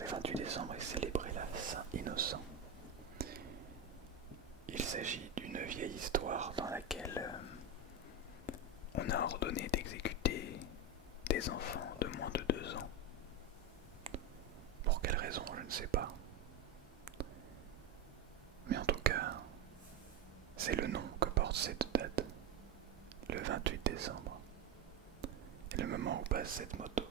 Le 28 décembre est célébré la Saint-Innocent. Il s'agit d'une vieille histoire dans laquelle on a ordonné d'exécuter des enfants de moins de 2 ans. Pour quelle raison, je ne sais pas. Mais en tout cas, c'est le nom que porte cette date, le 28 décembre, et le moment où passe cette moto.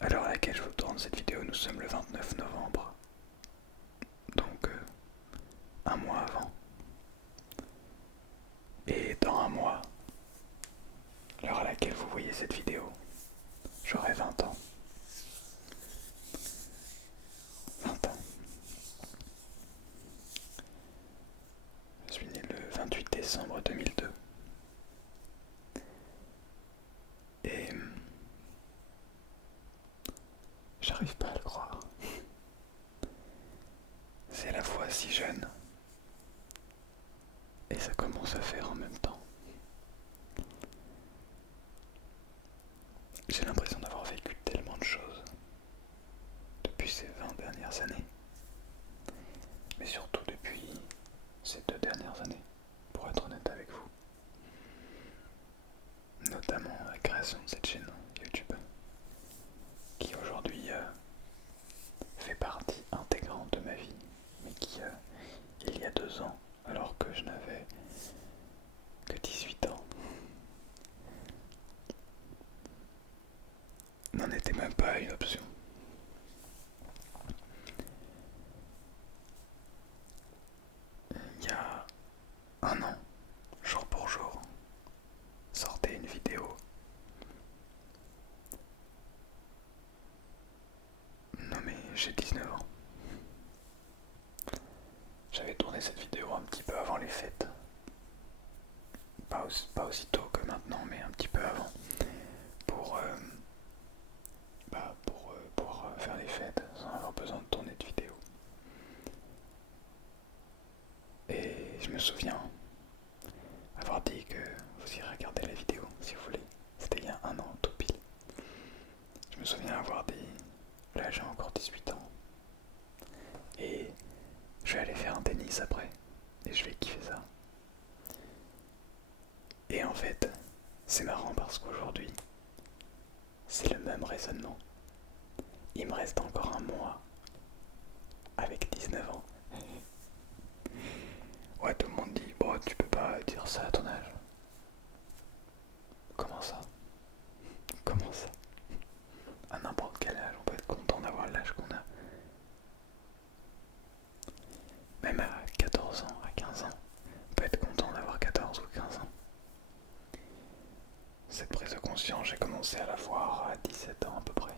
À l'heure à laquelle je vous tourne cette vidéo, nous sommes le 29 novembre, donc un mois avant. Et dans un mois, l'heure à laquelle vous voyez cette vidéo, j'aurai 20 ans. 20 ans. Je suis né le 28 décembre 2002. Et j'arrive pas à le croire. C'est à la fois si jeune et ça commence à faire en même temps. J'ai l'impression d'avoir vécu tellement de choses depuis ces 20 dernières années, mais surtout depuis ces 2 dernières années, pour être honnête avec vous. Notamment la création de cette chaîne YouTube, qui aujourd'hui fait partie intégrante de ma vie, mais qui, il y a 2 ans, alors que je n'avais que 18 ans, n'en était même pas une option. Il y a un an, jour pour jour, sortait une vidéo nommée J'ai 19 ans. J'avais tourné cette vidéo un petit peu avant les fêtes. Pas aussi tôt que maintenant, mais un petit peu avant. Pour, pour faire les fêtes sans avoir besoin de tourner de vidéo. Et je me souviens avoir dit que vous irez regarder la vidéo si vous voulez. C'était il y a un an tout pile. Je me souviens avoir dit, là j'ai encore 18 ans. Et je vais aller faire un tennis après. Et je vais kiffer ça. Et en fait, c'est marrant parce qu'aujourd'hui, c'est le même raisonnement. Il me reste encore un mois avec 19 ans. Ouais, tout le monde dit, bon, tu peux pas dire ça à ton âge. Comment ça? Comment ça? À n'importe quel âge, on peut être content d'avoir l'âge qu'on a. Même à 14 ans, à 15 ans, on peut être content d'avoir 14 ou 15 ans. Cette prise de conscience, j'ai commencé à la voir à 17 ans à peu près.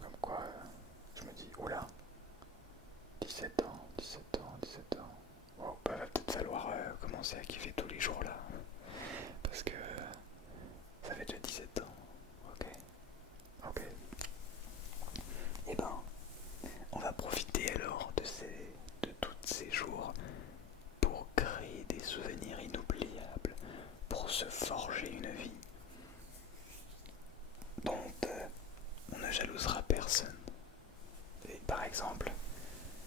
Comme quoi, je me dis, oula, 17 ans, 17 ans, 17 ans. Bon, bah, va peut-être falloir commencer à kiffer tous les jours là. Parce que ça fait déjà 17 ans. Ok, ok. Et ben, on va profiter alors de tous ces jours pour créer des souvenirs inoubliables, pour se forger une vie dont on ne jalousera personne. Et par exemple,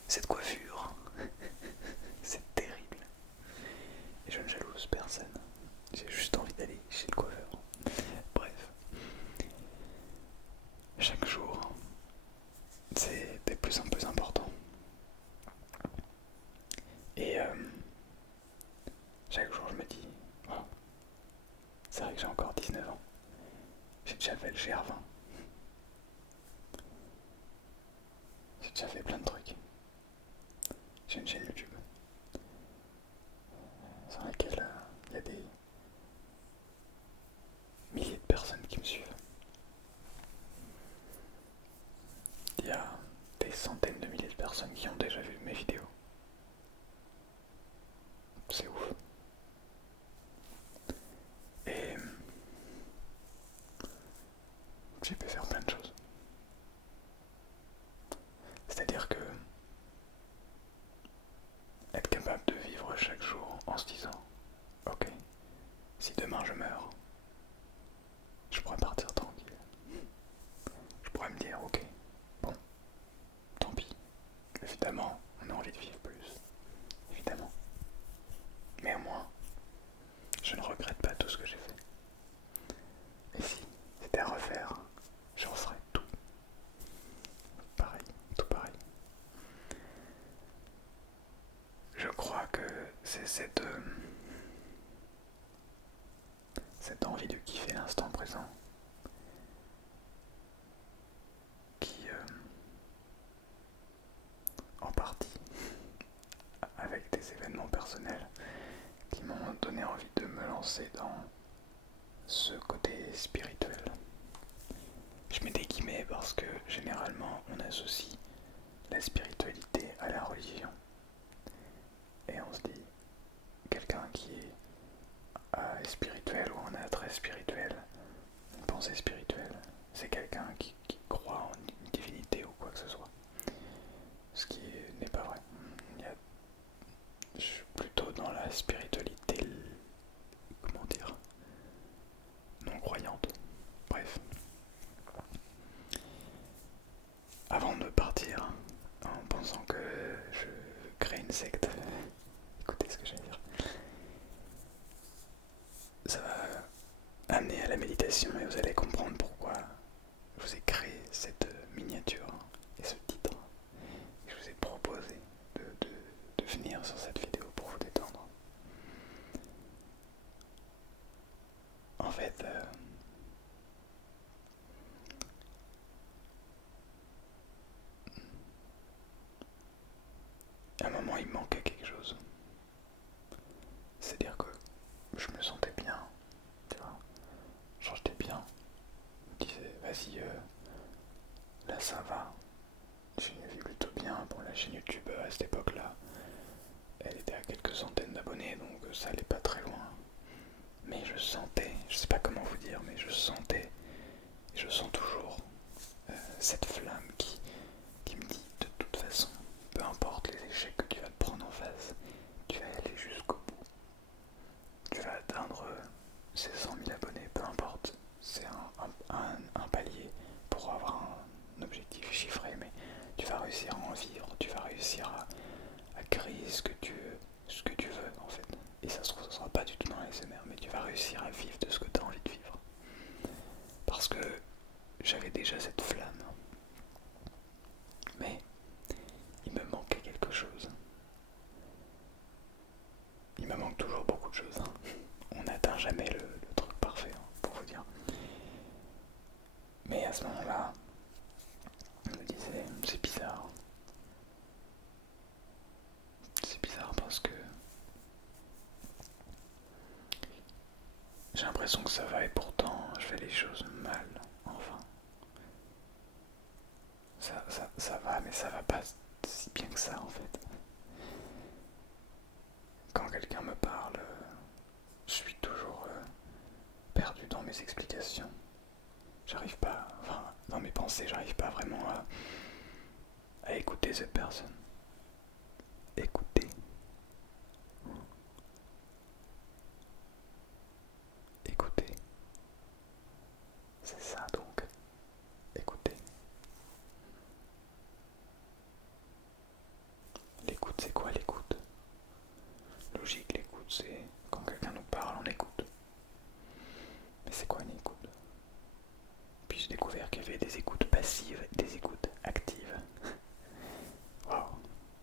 cette coiffure, c'est terrible. Et je ne jalouse personne. J'ai juste envie d'aller chez le coiffeur. Bref, chaque jour, c'est de plus en plus important. Et chaque jour, je me dis, oh, c'est vrai que j'ai encore 19 ans. J'ai déjà fait le GR20. J'ai déjà fait plein de trucs. J'ai une chaîne YouTube sur laquelle il y a des milliers de personnes qui me suivent. Il y a des centaines de milliers de personnes qui ont déjà vu mes vidéos. C'est ouf. Et j'ai pu faire plein de choses. C'est-à-dire que être capable de vivre chaque jour en se disant, ok, si demain je meurs, je pourrais pas vivez l'instant présent, qui, en partie, avec des événements personnels, qui m'ont donné envie de me lancer dans ce côté spirituel. Je mets des guillemets parce que généralement on associe la spiritualité à la religion. Et on se dit, quelqu'un qui est spirituel ou un attrait spirituel, une pensée spirituelle, c'est quelqu'un qui croit en une divinité ou quoi que ce soit. Ce qui n'est pas vrai. Je suis plutôt dans la spiritualité, comment dire, non croyante. Bref. Avant de partir, en pensant que je crée une secte, écoutez ce que je vais dire. Ça va amener à la méditation et vous allez comprendre pourquoi je vous ai créé cette miniature et ce titre. Et je vous ai proposé de venir sur cette vidéo pour vous détendre. En fait, à un moment il me manquait quelque chose. C'est-à-dire que je me sentais bien, tu vois. Genre j'étais bien. Je me disais, vas-y, là ça va. J'ai une vie plutôt bien. Bon, la chaîne YouTube à cette époque-là, elle était à quelques centaines d'abonnés, donc ça allait pas très loin. Mais je sentais, je sais pas comment vous dire, mais je sentais, et je sens toujours cette flamme qui me dit de toute façon, peu importe les échecs que tu vas te prendre en face, tu vas aller jusqu'au bout. Tu vas atteindre ces 100 000 abonnés, peu importe. C'est un palier pour avoir un objectif chiffré, mais tu vas réussir à en vivre, tu vas réussir à créer ce que tu veux en fait. Et ça se trouve, ça sera pas du tout dans l'ASMR, mais tu vas réussir à vivre de ce que tu as envie de vivre. Parce que j'avais déjà cette flamme. Mais il me manquait quelque chose. Il me manque toujours beaucoup de choses. On n'atteint jamais le truc parfait, pour vous dire. Mais à ce moment-là, je me disais, c'est bizarre. C'est bizarre parce que j'ai l'impression que ça va et pourtant je fais les choses mal, enfin. Ça va, mais ça va pas si bien que ça en fait. Quand quelqu'un me parle, je suis toujours perdu dans mes explications. J'arrive pas, enfin, dans mes pensées, j'arrive pas vraiment à écouter cette personne. Écouter. Écouter. C'est ça donc. Écouter. L'écoute, c'est quoi l'écoute? Logique, l'écoute, c'est quand quelqu'un nous parle, on écoute. Mais c'est quoi une écoute? Puis j'ai découvert qu'il y avait des écoutes passives et des écoutes actives. Waouh,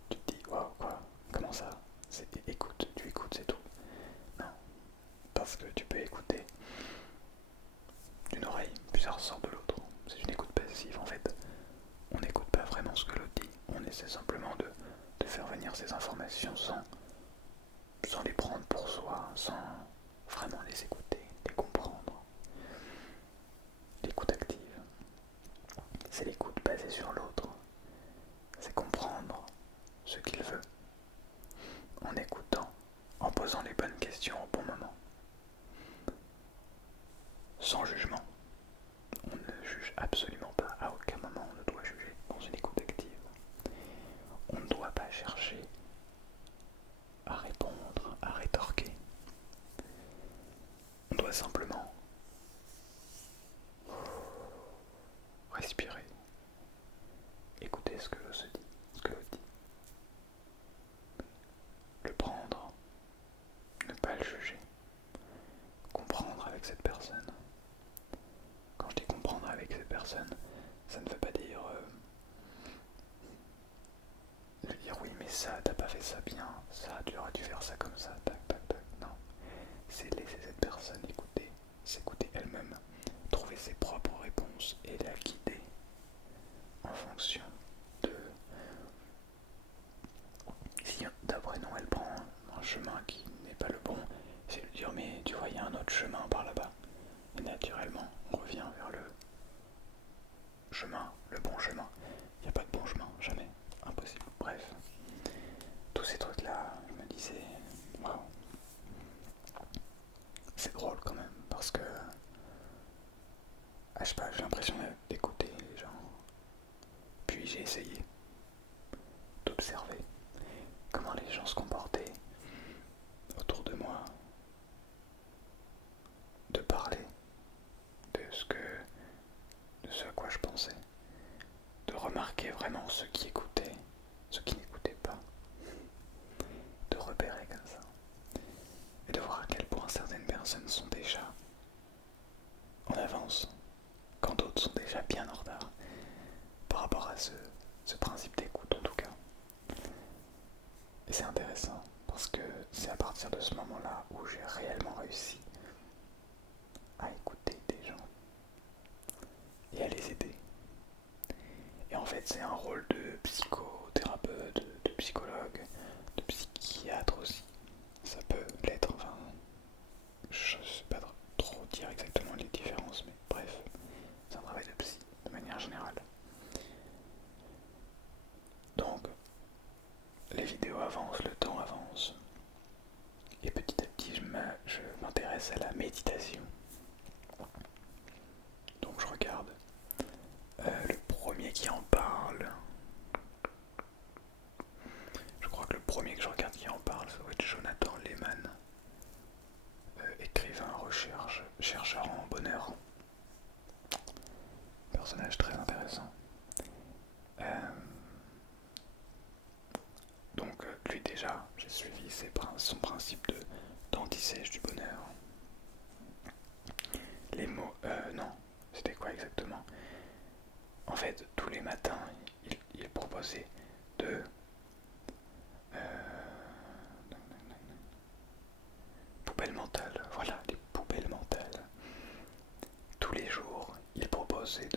tu te dis, waouh, quoi? Comment ça? C'est écoute, tu écoutes, c'est tout. Non, parce que tu peux écouter d'une oreille, puis ça ressort de l'autre. C'est une écoute passive, en fait. On n'écoute pas vraiment ce que l'autre dit. On essaie simplement de faire venir ces informations sans les prendre pour soi, sans vraiment les écouter, les comprendre. L'écoute active, c'est l'écoute basée sur l'autre. C'est comprendre ce qu'il veut, en écoutant, en posant les bonnes questions au bon moment. Sans jugement. On ne juge absolument pas, à aucun moment on ne doit juger dans une écoute active. On ne doit pas chercher à répondre, à rétorquer. On doit simplement respirer, écouter ce que l'autre se dit, ce que l'autre dit. Le prendre, ne pas le juger, comprendre avec cette personne. Quand je dis comprendre avec cette personne, ça ne veut pas dire lui dire oui mais ça, t'as pas fait ça bien, ça, tu aurais dû faire ça comme ça, tac tac tac. Non, c'est laisser cette personne écouter, s'écouter elle-même ses propres réponses et la guider en fonction de si d'après non elle prend un chemin qui n'est pas le bon, c'est de dire mais tu vois il y a un autre chemin par là-bas. Et naturellement on revient vers le chemin, le bon chemin. Il n'y a pas de bon chemin, jamais, impossible. Bref, tous ces trucs là, je me disais, waouh, c'est drôle quand même parce que je sais pas, j'ai l'impression d'écouter les gens. Puis j'ai essayé d'observer comment les gens se comportaient autour de moi, de parler de ce à quoi je pensais, de remarquer vraiment ceux qui écoutaient, ceux qui n'écoutaient pas, de repérer comme ça, et de voir à quel point certaines personnes sont déjà en avance, quand d'autres sont déjà bien en retard, par rapport à ce principe d'écoute en tout cas. Et c'est intéressant, parce que c'est à partir de ce moment-là où j'ai réellement réussi à écouter des gens et à les aider. Et en fait c'est un rôle de psychothérapeute, de psychologue, de psychiatre aussi. Ça peut l'être, enfin, je sais pas trop dire exactement les différences, mais bref, c'est un travail de psy, de manière générale. Donc, les vidéos avancent, le temps avance, et petit à petit je m'intéresse à la méditation. Donc je regarde le premier qui en parle. Je crois que le premier que je regarde qui en parle, ça doit être Jonathan Lehman, écrivain, chercheur en bonheur. Personnage très intéressant. Donc lui déjà, j'ai suivi son principe d'anti-sèche du bonheur. Les mots, non, c'était quoi exactement? En fait, tous les matins, il proposait de poubelles mentales, voilà, les poubelles mentales. Tous les jours, il proposait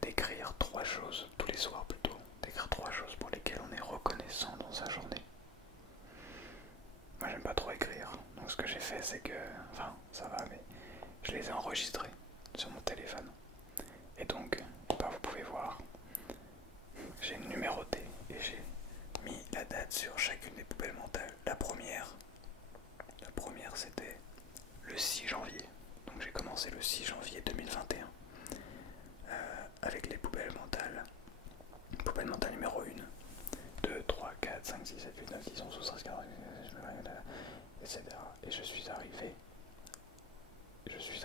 d'écrire 3 choses, tous les soirs plutôt, d'écrire 3 choses pour lesquelles on est reconnaissant dans sa journée. Moi j'aime pas trop écrire, donc ce que j'ai fait c'est que, enfin ça va, mais je les ai enregistrés sur mon téléphone. Et donc, vous pouvez voir, j'ai numéroté et j'ai mis la date sur chacune des poubelles mentales. La première c'était le 6 janvier. Donc j'ai commencé le 6 janvier 2021 avec les poubelles mentales. Poubelle mentale numéro 1, 2, 3, 4, 5, 6, 7, 8, 9, 10, 11, 12, 13, 14, etc. Et je suis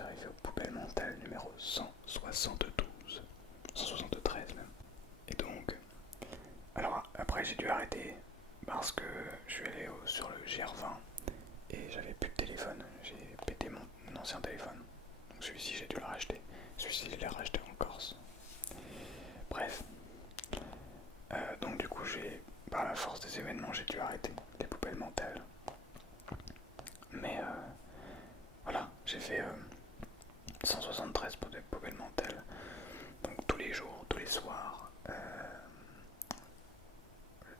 arrivé aux poubelles mentales numéro 172, 173 même. Et donc, alors après j'ai dû arrêter parce que je suis allé sur le GR20 et j'avais plus de téléphone, j'ai pété mon ancien téléphone. Donc celui-ci j'ai dû le racheter, celui-ci je l'ai racheté en Corse. Bref, donc du coup par la force des événements j'ai dû arrêter les poubelles mentales. Mais voilà, j'ai fait 173 poubelles mentales. Donc tous les jours, tous les soirs,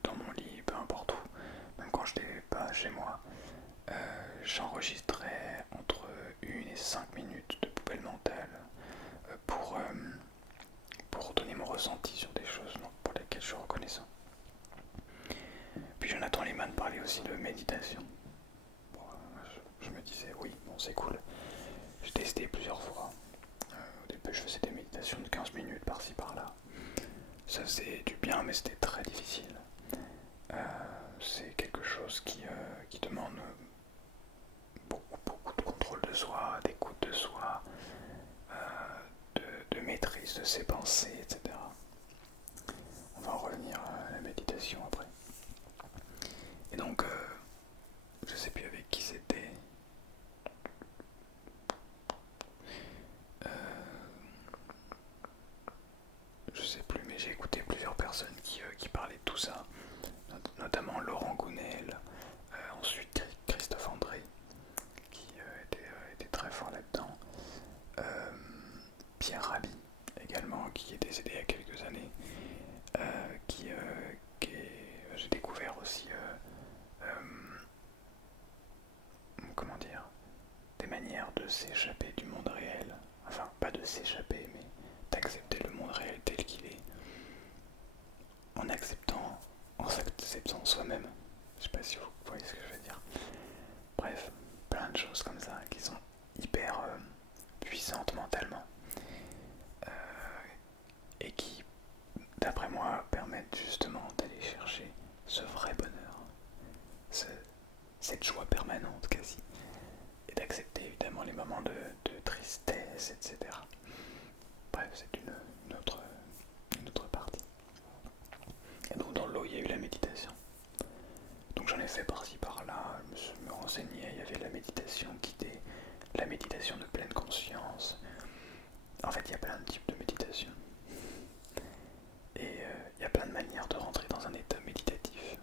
dans mon lit, peu importe où, même quand je n'étais pas chez moi, j'enregistrais entre 1 et 5 minutes de poubelle mentale pour donner mon ressenti sur des choses pour lesquelles je suis reconnaissant. Puis Jonathan Lehman parlait aussi de méditation. Bon, je me disais oui, bon c'est cool. J'ai testé plusieurs fois. Au début je faisais des méditations de 15 minutes par-ci par-là. Ça faisait du bien mais c'était très difficile. C'est quelque chose qui demande beaucoup de contrôle de soi, d'écoute de soi, de maîtrise de ses pensées, etc. On va en revenir à la méditation après. Et donc, je sais plus avec qui c'était. Je sais plus, mais j'ai écouté plusieurs personnes qui parlaient de tout ça, notamment Laurent Gounel, ensuite Christophe André, qui était très fort là-dedans. Arabi également, qui est décédé il y a quelques années, j'ai découvert aussi, comment dire, des manières de s'échapper du monde réel, enfin pas de s'échapper, mais d'accepter le monde réel tel qu'il est, en s'acceptant soi-même. Je sais pas si vous voyez ce que je veux dire. Bref, plein de choses comme ça qui sont hyper puissantes mentalement et qui, d'après moi, permettent justement d'aller chercher ce vrai bonheur, cette joie permanente quasi, et d'accepter évidemment les moments de tristesse, etc. Bref, c'est une autre partie. Et donc dans l'eau, il y a eu la méditation. Donc j'en ai fait par-ci par-là, je me renseignais, il y avait la méditation guidée, la méditation de pleine conscience. En fait, il y a plein de types de méditation. Et il y a plein de manières de rentrer dans un état méditatif.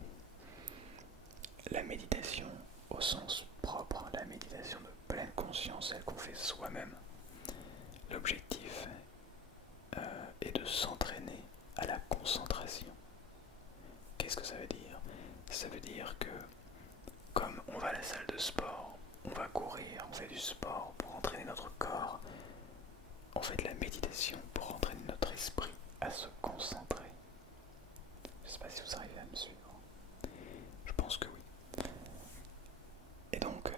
La méditation au sens propre, la méditation de pleine conscience, celle qu'on fait soi-même. L'objectif est de s'entraîner à la concentration. Qu'est-ce que ça veut dire? Ça veut dire que comme on va à la salle de sport, on va courir, on fait du sport pour entraîner notre corps, on fait de la méditation pour entraîner notre esprit à se concentrer. Je ne sais pas si vous arrivez à me suivre. Je pense que oui. Et donc,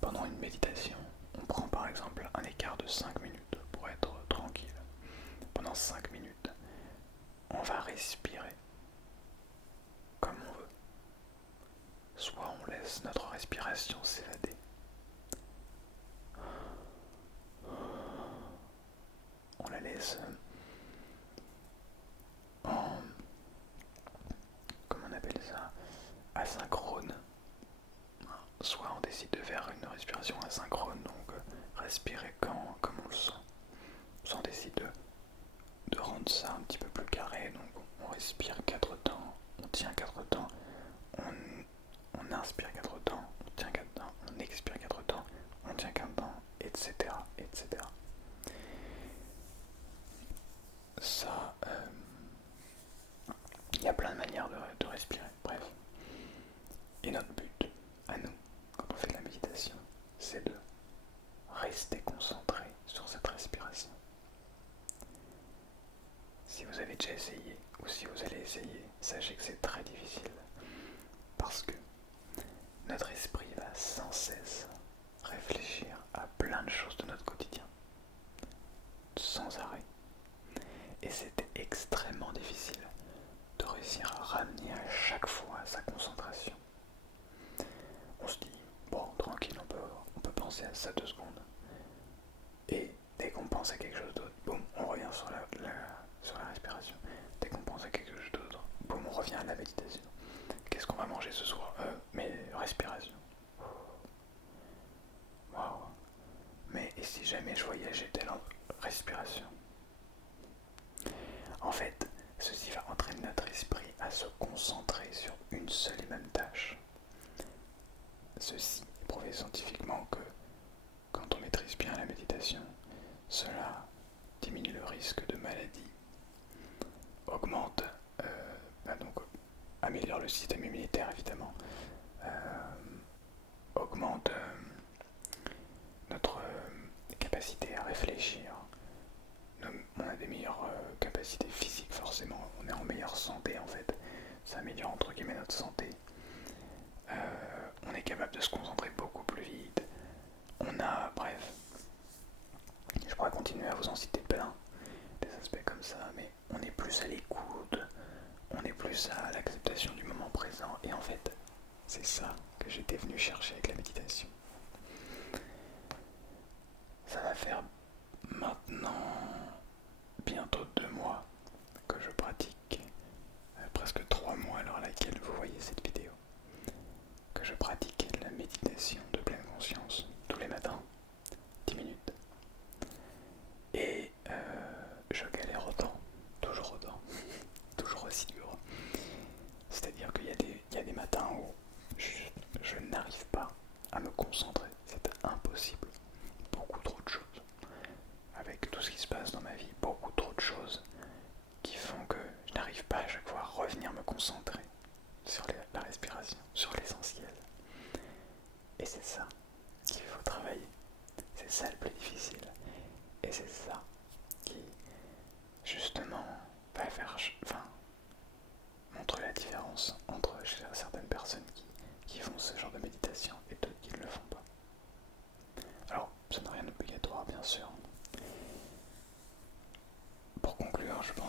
pendant une méditation, on prend par exemple un écart de 5 minutes pour être tranquille. Pendant 5 minutes, on va respirer comme on veut. Soit on laisse notre respiration s'évader. On la laisse en, comment on appelle ça, asynchrone. Soit on décide de faire une respiration asynchrone, donc respirer comme on le sent. Soit on décide de rendre ça un petit peu plus carré, donc on respire 4 temps, on tient 4 temps, on inspire 4 temps, on tient 4 temps, on expire 4 temps, on tient 4 temps, etc. etc. Ça, il y a plein de manières de respirer, bref. Et notre but, à nous, quand on fait de la méditation, c'est de rester concentré sur cette respiration. Si vous avez déjà essayé, ou si vous allez essayer, sachez que c'est très difficile, parce que notre esprit va sans cesse réfléchir à plein de choses de notre quotidien, sans arrêt. Et c'est extrêmement difficile de réussir à ramener à chaque fois sa concentration. On se dit, bon, tranquille, on peut penser à ça 2 secondes. Et dès qu'on pense à quelque chose d'autre, boum, on revient sur la respiration. Dès qu'on pense à quelque chose d'autre, boum, on revient à la méditation. Qu'est-ce qu'on va manger ce soir? Mais respiration. Waouh. Mais et si jamais je voyageais telle respiration? En fait, ceci va entraîner notre esprit à se concentrer sur une seule et même tâche. Ceci est prouvé scientifiquement que quand on maîtrise bien la méditation, cela diminue le risque de maladie, augmente, donc améliore le système immunitaire évidemment, augmente notre capacité à réfléchir. On a des meilleures capacités physiques forcément, on est en meilleure santé en fait, ça améliore entre guillemets notre santé. On est capable de se concentrer beaucoup plus vite. Bref, je pourrais continuer à vous en citer plein, des aspects comme ça, mais on est plus à l'écoute, on est plus à l'acceptation du moment présent, et en fait, c'est ça que j'étais venu chercher avec la méditation. Ça va faire maintenant bientôt 2 mois que je pratique, presque 3 mois à l'heure à laquelle vous voyez cette vidéo, que je pratique la méditation de pleine conscience tous les matins, 10 minutes. Et je galère autant, toujours aussi dur. C'est-à-dire qu'il y a des matins où je n'arrive pas à me concentrer, c'est impossible. Beaucoup trop de choses. Avec tout ce qui se passe dans ma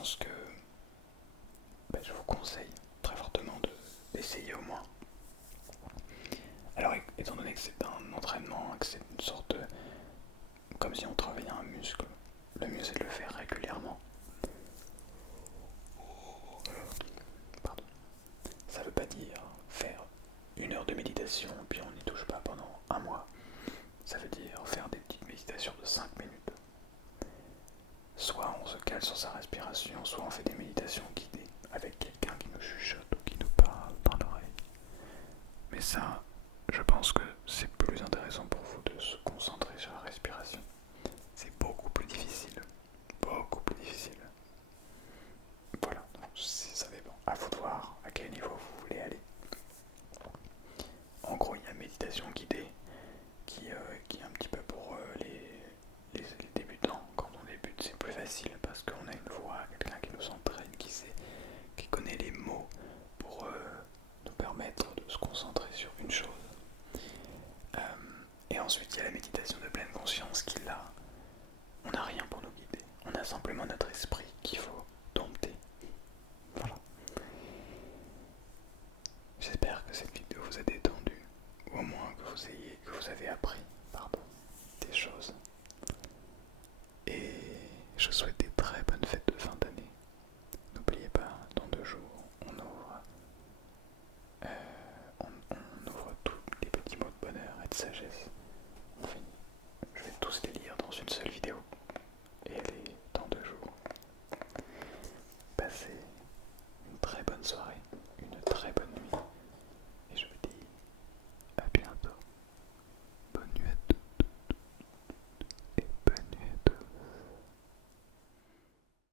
pense que je vous conseille très fortement d'essayer au moins. Alors étant donné que c'est un entraînement, que c'est une sorte de... comme si on travaillait un muscle, le mieux c'est de le faire régulièrement. Pardon. Ça veut pas dire faire 1 heure de méditation puis on n'y touche pas pendant un mois. Ça veut dire faire des petites méditations de 5 minutes. Soit on se cale sur sa respiration, soit on fait des méditations guidées avec quelqu'un qui nous chuchote ou qui nous parle dans l'oreille. Mais ça, je pense que c'est plus intéressant pour vous de se concentrer sur la respiration. C'est beaucoup plus difficile. Beaucoup plus difficile. Voilà, donc ça dépend. À vous de voir à quel niveau vous voulez aller. En gros, il y a méditation guidée qui est un petit peu pour les débutants. Quand on débute, c'est plus facile parce qu'on a une voix, quelqu'un qui nous entraîne, qui connaît les mots pour nous permettre de se concentrer sur une chose. Et ensuite, il y a la méditation de pleine conscience qui, là, on n'a rien pour nous guider. On a simplement notre esprit qu'il faut dompter. Voilà. J'espère que cette vidéo vous a détendu, ou au moins que vous avez appris, des choses. Et je souhaite